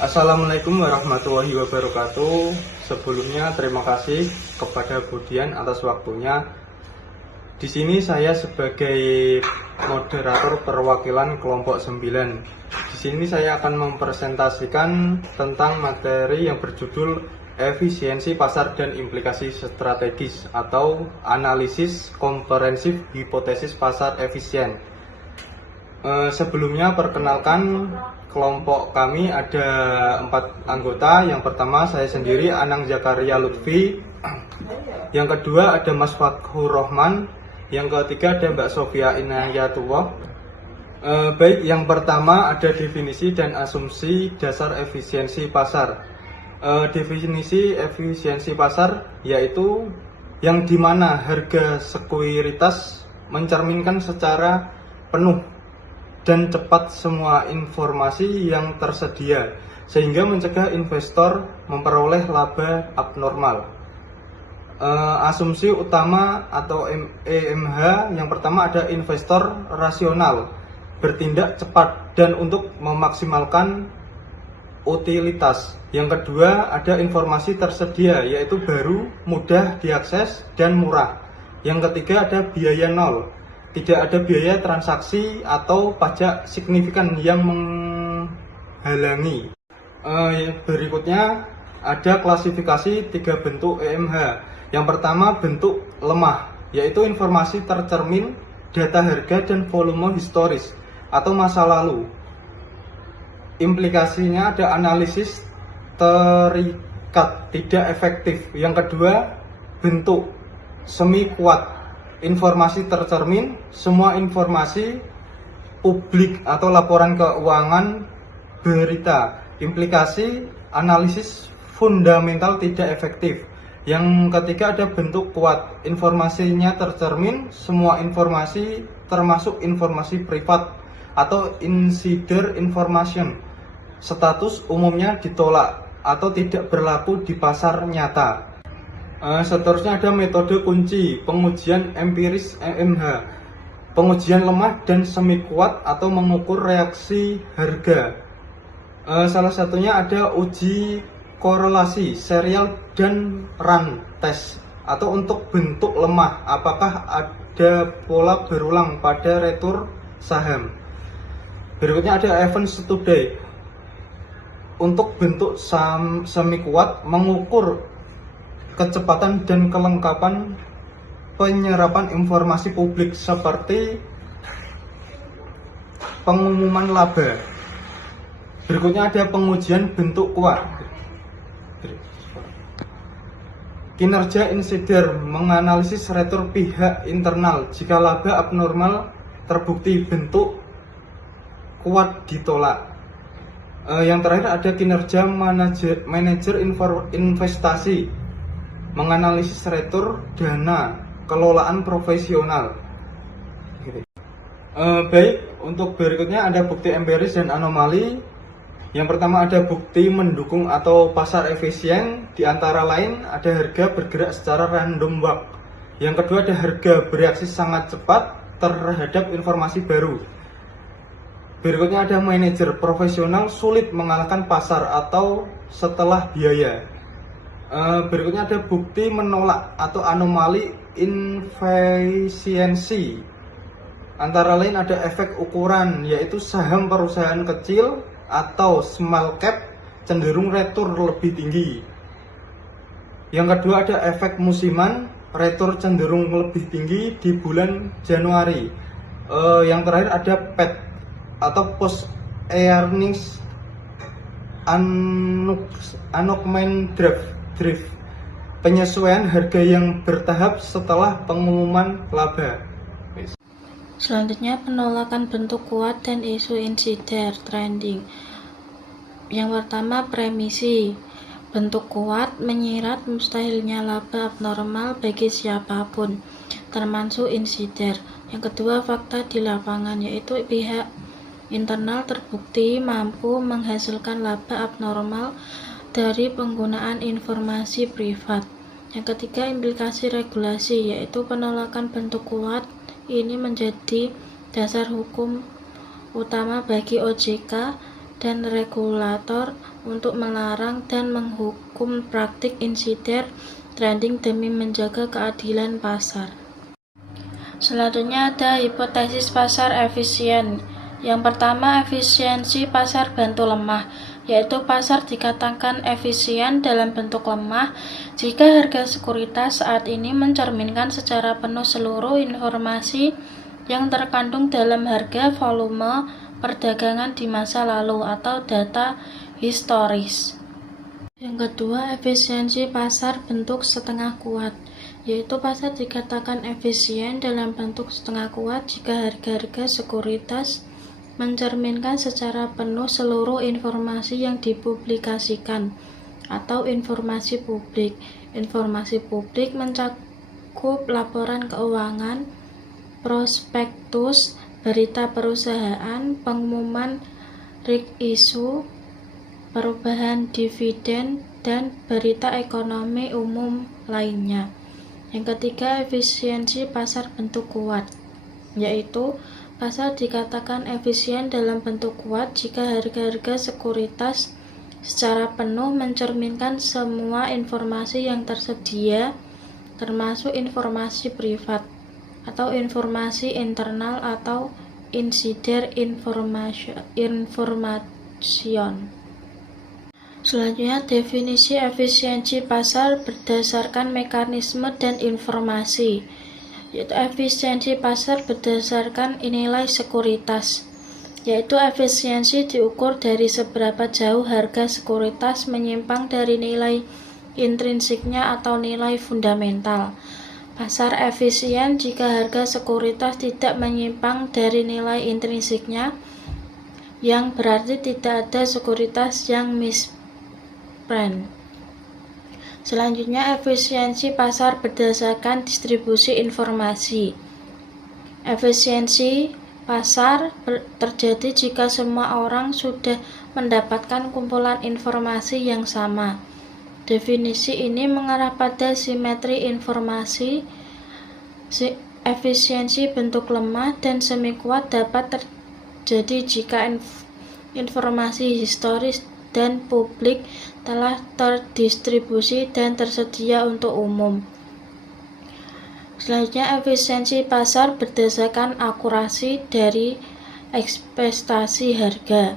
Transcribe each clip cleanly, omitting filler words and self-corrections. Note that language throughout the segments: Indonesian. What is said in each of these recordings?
Assalamualaikum warahmatullahi wabarakatuh. Sebelumnya terima kasih kepada Budian atas waktunya. Di sini saya sebagai moderator perwakilan kelompok 9. Di sini saya akan mempresentasikan tentang materi yang berjudul efisiensi pasar dan implikasi strategis atau analisis komprehensif hipotesis pasar efisien. Sebelumnya perkenalkan, kelompok kami ada 4 anggota. Yang pertama saya sendiri, Anang Zakaria Lutfi. Yang kedua ada Mas Fathur Rahman. Yang ketiga ada Mbak Sofia Inayatullah. Baik, yang pertama ada definisi dan asumsi dasar efisiensi pasar. Definisi efisiensi pasar yaitu yang dimana harga sekuritas mencerminkan secara penuh dan cepat semua informasi yang tersedia, sehingga mencegah investor memperoleh laba abnormal. Asumsi utama atau EMH yang pertama ada investor rasional, bertindak cepat dan untuk memaksimalkan utilitas. Yang kedua ada informasi tersedia, yaitu baru, mudah diakses, dan murah. Yang ketiga ada biaya nol, tidak ada biaya transaksi atau pajak signifikan yang menghalangi. Berikutnya ada klasifikasi 3 bentuk EMH. Yang pertama bentuk lemah, yaitu informasi tercermin, data harga dan volume historis atau masa lalu. Implikasinya ada analisis terikat, tidak efektif. Yang kedua bentuk semi kuat, informasi tercermin, semua informasi publik atau laporan keuangan, berita. Implikasi analisis fundamental tidak efektif. Yang ketiga ada bentuk kuat, informasinya tercermin, semua informasi termasuk informasi privat atau insider information. Status umumnya ditolak atau tidak berlaku di pasar nyata. Seterusnya ada metode kunci pengujian empiris EMH, pengujian lemah dan semi kuat atau mengukur reaksi harga. Salah satunya ada uji korelasi serial dan run test. Atau untuk bentuk lemah, apakah ada pola berulang pada retur saham. Berikutnya ada event study. Untuk bentuk semi kuat, mengukur kecepatan dan kelengkapan penyerapan informasi publik seperti pengumuman laba. Berikutnya ada pengujian bentuk kuat. Kinerja insider, menganalisis retur pihak internal jika laba abnormal terbukti, bentuk kuat ditolak. Yang terakhir ada kinerja manajer investasi, menganalisis retur dana kelolaan profesional. Baik, untuk berikutnya ada bukti empiris dan anomali. Yang pertama ada bukti mendukung atau pasar efisien, di antara lain ada harga bergerak secara random walk. Yang kedua ada harga bereaksi sangat cepat terhadap informasi baru. Berikutnya ada manajer profesional sulit mengalahkan pasar atau setelah biaya. Berikutnya ada bukti menolak atau anomali infisiensi. Antara lain ada efek ukuran, yaitu saham perusahaan kecil atau small cap cenderung retur lebih tinggi. Yang kedua ada efek musiman, retur cenderung lebih tinggi di bulan Januari. Yang terakhir ada PET atau post earnings announcement drift, penyesuaian harga yang bertahap setelah pengumuman laba. Selanjutnya penolakan bentuk kuat dan isu insider trending. Yang pertama premisi. Bentuk kuat menyirat mustahilnya laba abnormal bagi siapapun, termasuk insider. Yang kedua fakta di lapangan, yaitu pihak internal terbukti mampu menghasilkan laba abnormal dari penggunaan informasi privat. Yang ketiga implikasi regulasi, yaitu penolakan bentuk kuat ini menjadi dasar hukum utama bagi OJK dan regulator untuk melarang dan menghukum praktik insider trading demi menjaga keadilan pasar. Selanjutnya ada hipotesis pasar efisien. Yang pertama, efisiensi pasar bantu lemah, yaitu pasar dikatakan efisien dalam bentuk lemah jika harga sekuritas saat ini mencerminkan secara penuh seluruh informasi yang terkandung dalam harga, volume perdagangan di masa lalu atau data historis. Yang kedua, efisiensi pasar bentuk setengah kuat, yaitu pasar dikatakan efisien dalam bentuk setengah kuat jika harga-harga sekuritas mencerminkan secara penuh seluruh informasi yang dipublikasikan atau informasi publik. Informasi publik mencakup laporan keuangan, prospektus, berita perusahaan, pengumuman rights issue, perubahan dividen, dan berita ekonomi umum lainnya. Yang ketiga, efisiensi pasar bentuk kuat, yaitu pasar dikatakan efisien dalam bentuk kuat jika harga-harga sekuritas secara penuh mencerminkan semua informasi yang tersedia, termasuk informasi privat atau informasi internal atau insider information. Selanjutnya, definisi efisiensi pasar berdasarkan mekanisme dan informasi, yaitu efisiensi pasar berdasarkan nilai sekuritas, yaitu efisiensi diukur dari seberapa jauh harga sekuritas menyimpang dari nilai intrinsiknya atau nilai fundamental. Pasar efisien jika harga sekuritas tidak menyimpang dari nilai intrinsiknya, yang berarti tidak ada sekuritas yang mispriced. Selanjutnya, efisiensi pasar berdasarkan distribusi informasi. Efisiensi pasar terjadi jika semua orang sudah mendapatkan kumpulan informasi yang sama. Definisi ini mengarah pada simetri informasi. Efisiensi bentuk lemah dan semi kuat dapat terjadi jika informasi historis dan publik telah terdistribusi dan tersedia untuk umum. Selanjutnya, efisiensi pasar berdasarkan akurasi dari ekspektasi harga,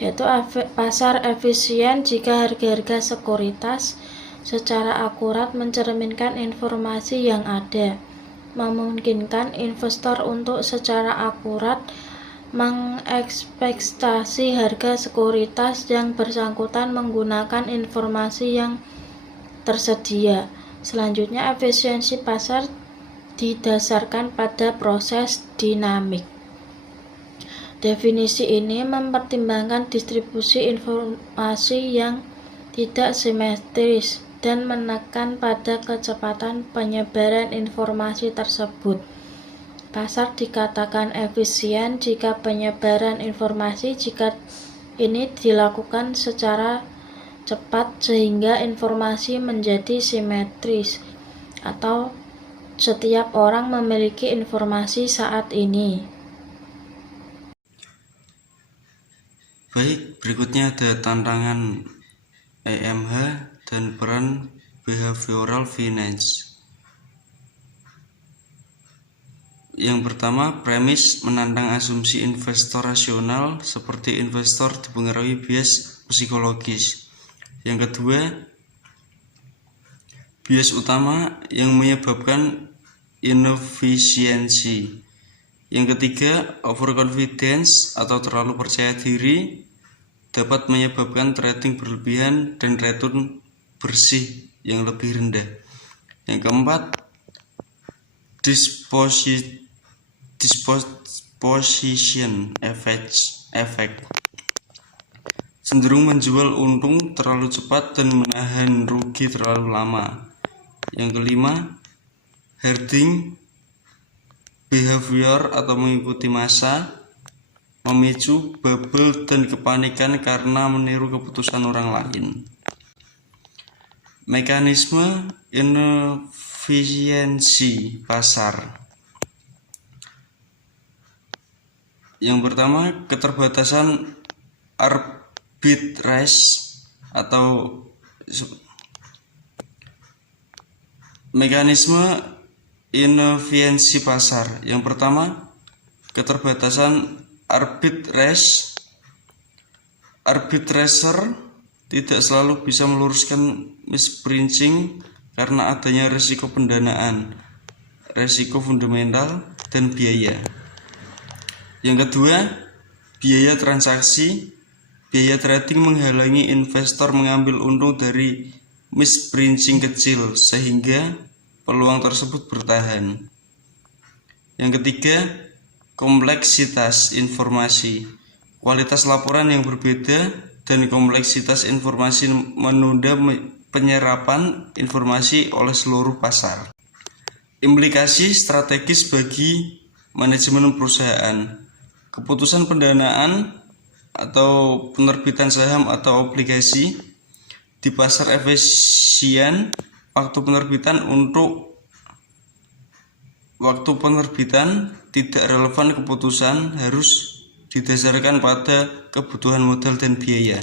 yaitu pasar efisien jika harga-harga sekuritas secara akurat mencerminkan informasi yang ada, memungkinkan investor untuk secara akurat mengekspektasi harga sekuritas yang bersangkutan menggunakan informasi yang tersedia. Selanjutnya, efisiensi pasar didasarkan pada proses dinamik. Definisi ini mempertimbangkan distribusi informasi yang tidak simetris dan menekan pada kecepatan penyebaran informasi tersebut. Pasar dikatakan efisien jika penyebaran informasi jika ini dilakukan secara cepat sehingga informasi menjadi simetris atau setiap orang memiliki informasi saat ini. Baik, berikutnya ada tantangan EMH dan peran behavioral finance. Yang pertama, premis menantang asumsi investor rasional seperti investor dipengaruhi bias psikologis. Yang kedua, bias utama yang menyebabkan inefisiensi. Yang ketiga, overconfidence atau terlalu percaya diri dapat menyebabkan trading berlebihan dan return bersih yang lebih rendah. Yang keempat, disposition effect cenderung menjual untung terlalu cepat dan menahan rugi terlalu lama. Yang kelima, herding behavior atau mengikuti massa, memicu bubble dan kepanikan karena meniru keputusan orang lain. Mekanisme inefisiensi pasar. Yang pertama, keterbatasan bit race atau mekanisme inefisiensi pasar. Yang pertama, keterbatasan arbitrage. Arbitrager tidak selalu bisa meluruskan mispricing karena adanya risiko pendanaan, risiko fundamental, dan biaya. Yang kedua, biaya transaksi. Biaya trading menghalangi investor mengambil untung dari mispricing kecil sehingga peluang tersebut bertahan. Yang ketiga, kompleksitas informasi. Kualitas laporan yang berbeda dan kompleksitas informasi menunda penyerapan informasi oleh seluruh pasar. Implikasi strategis bagi manajemen perusahaan. Keputusan pendanaan atau penerbitan saham atau obligasi di pasar efisien. Waktu penerbitan tidak relevan, keputusan harus didasarkan pada kebutuhan modal dan biaya.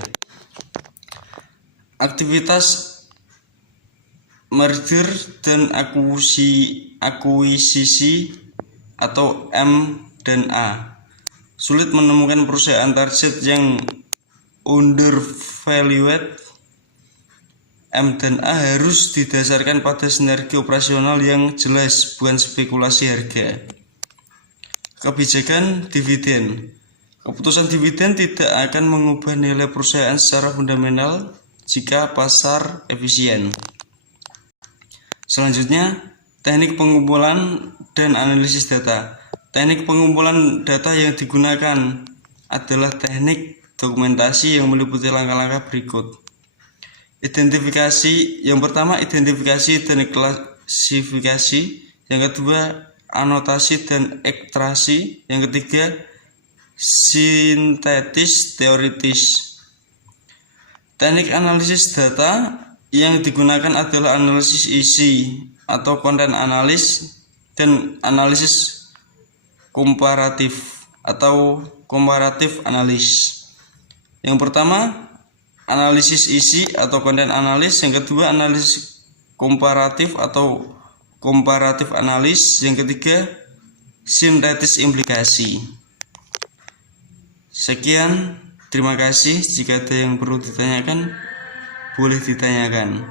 Aktivitas merger dan akuisisi atau M dan A. Sulit menemukan perusahaan target yang undervalued. M dan A harus didasarkan pada sinergi operasional yang jelas, bukan spekulasi harga. Kebijakan dividen. Keputusan dividen tidak akan mengubah nilai perusahaan secara fundamental jika pasar efisien. Selanjutnya, teknik pengumpulan dan analisis data. Teknik pengumpulan data yang digunakan adalah teknik dokumentasi yang meliputi langkah-langkah berikut. Identifikasi. Yang pertama, identifikasi dan klasifikasi. Yang kedua, anotasi dan ekstraksi. Yang ketiga, sintetis teoritis. Teknik analisis data yang digunakan adalah analisis isi atau konten analis dan analisis komparatif atau komparatif analis. Yang pertama, analisis isi atau konten analis. Yang kedua, analisis komparatif atau komparatif analis. Yang ketiga, sintetis implikasi. Sekian, terima kasih. Jika ada yang perlu ditanyakan, boleh ditanyakan.